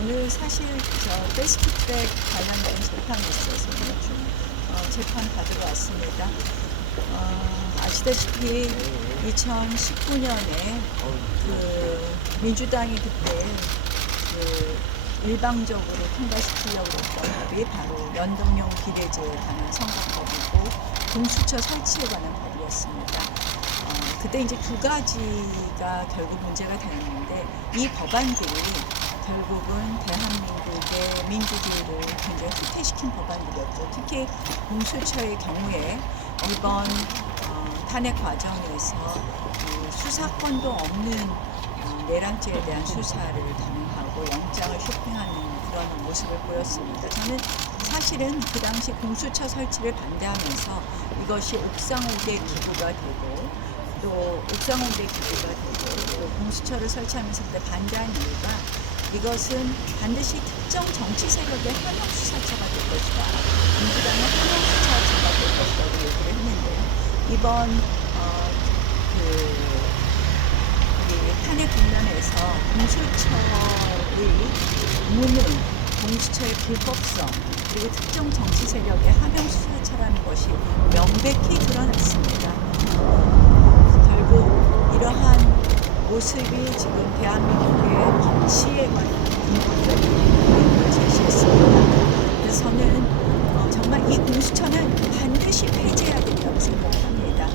오늘 사실 저 패스트트랙 관련된 재판이 있어서 재판 받으러 왔습니다. 아시다시피 2019년에 그 민주당이 그때 그 일방적으로 통과시키려고 했던 법이 바로 연동형 비례제에 관한 선거법이고 공수처 설치에 관한 법이었습니다. 그때 이제 두 가지가 결국 문제가 되었는데 이 법안들이 결국은 대한민국의 민주주의를 굉장히 후퇴시킨 법안들이었고, 특히 공수처의 경우에 이번 탄핵 과정에서 수사권도 없는 내란죄에 대한 수사를 가능하고 영장을 쇼핑하는 그런 모습을 보였습니다. 저는 사실은 그 당시 공수처 설치를 반대하면서 이것이 옥상호대 기구가 되고 또 옥상호대 기구가 되고 또 공수처를 설치하면서 그때 반대한 이유가 이것은 반드시 특정 정치 세력의 현역 수사처가 될 것이다. 민주당의 현역 수사처가 될 것이라고 얘기를 했는데요. 이번 탄핵 국면에서 공수처의 무능, 공수처의 불법성, 그리고 특정 정치 세력의 하명 수사처라는 것이 명백히 드러났습니다. 결국 이러한 모습이 지금 대한민국의 법치에 관한 근본적인 걸 제시했습니다. 그래서 저는 정말 이 공수처는 반드시 폐지해야 된다고 생각합니다.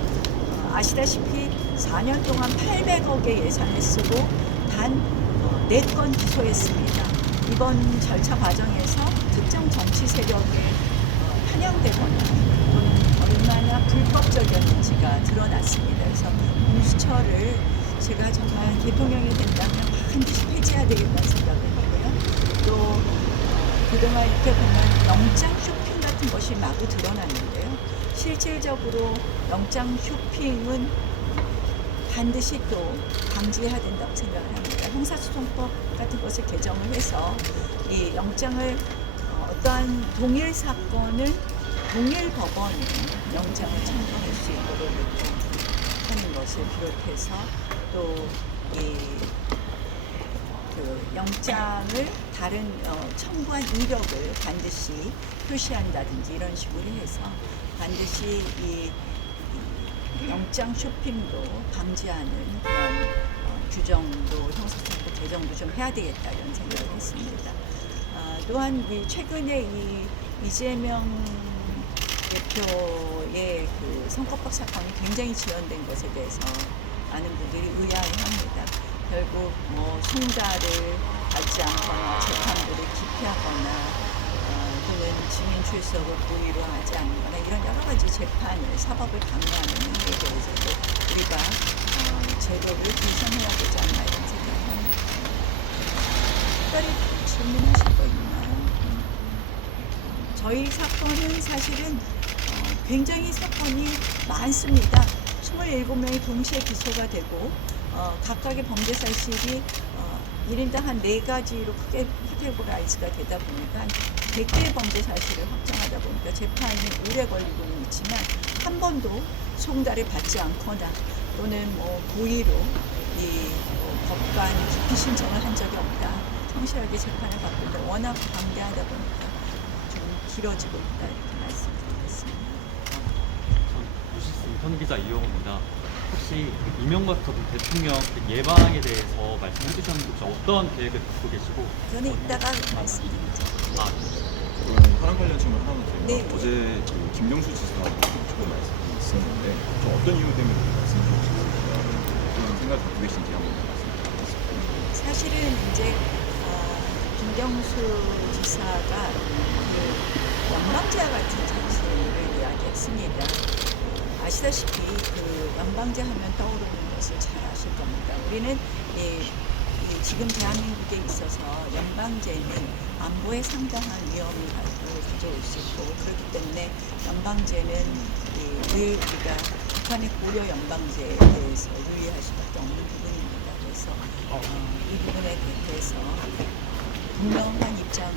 아시다시피 4년 동안 800억의 예산을 쓰고 단 4건 기소했습니다. 이번 절차 과정에서 특정 정치 세력에 편향되거나 또는 얼마나 불법적이었는지가 드러났습니다. 그래서 공수처를 제가 정말 대통령이 된다면 반드시 폐지해야 되겠다는 생각을 하고요. 또 그동안 이렇게 보면 영장 쇼핑 같은 것이 마구 드러났는데요. 실질적으로 영장 쇼핑은 반드시 또 방지해야 된다고 생각을 합니다. 형사소송법 같은 것을 개정을 해서 이 영장을 어떠한 동일 사건을 동일 법원에 영장을 청구할 수 있도록 이렇게 하는 것을 비롯해서 또 그 영장을 다른 청구한 이력을 반드시 표시한다든지 이런 식으로 해서 반드시 이 영장 쇼핑도 방지하는 그런 규정도 형사소송법 개정도 좀 해야 되겠다 이런 생각을 했습니다. 또한 최근에 이 이재명 대표의 그 선거법 사건이 굉장히 지연된 것에 대해서 많은 분들이 의아해합니다. 결국 송달을 받지 않거나 재판부를 기피하거나 또는 증인 출석을 고의로 하지 않거나 이런 여러 가지 재판을 사법을 방해하는 행위에 대해서도 우리가 제도를 개선해야 되지 않나 이런 생각을 합니다. 특별히 질문하실 거 있나요? 저희 사건은 사실은 굉장히 사건이 많습니다. 27명이 동시에 기소가 되고 각각의 범죄 사실이 1인당 한 4가지로 크게 카테고라이즈가 되다 보니까 100개의 범죄 사실을 확정하다 보니까 재판이 오래 걸리고는 있지만 한 번도 송달을 받지 않거나 또는 고의로 이 법관 기피 신청을 한 적이 없다. 성실하게 재판을 받고 있다. 워낙 방대하다 보니까 좀 길어지고 있다 이렇게 말씀드리겠습니다. 뉴시스 인턴 기자 이용호입니다. 혹시 이명박 전 대통령 예방에 대해서 말씀해 주셨는데 혹시 어떤 계획을 갖고 계시고? 저는 이따가 말씀드리죠. 파란 관련 질문 하나 드려요. 네. 어제 그 김경수 지사가 조금 말씀이 있었는데 좀 어떤 이유 때문에 그렇게 말씀해 주셨을까 어떤 생각을 갖고 계신지 한번 말씀드리겠습니다. 사실은 이제 김경수 지사가 그 연방제와 같은 정치를 이야기했습니다. 아시다시피 그 연방제 하면 떠오르는 것을 잘 아실 겁니다. 우리는 지금 대한민국에 있어서 연방제는 안보에 상당한 위험을 가져올 수 있고 그렇기 때문에 연방제는 늘 우리가 북한의 고려 연방제에 대해서 유의할 수밖에 없는 부분입니다. 그래서 이 부분에 대해서 분명한 입장을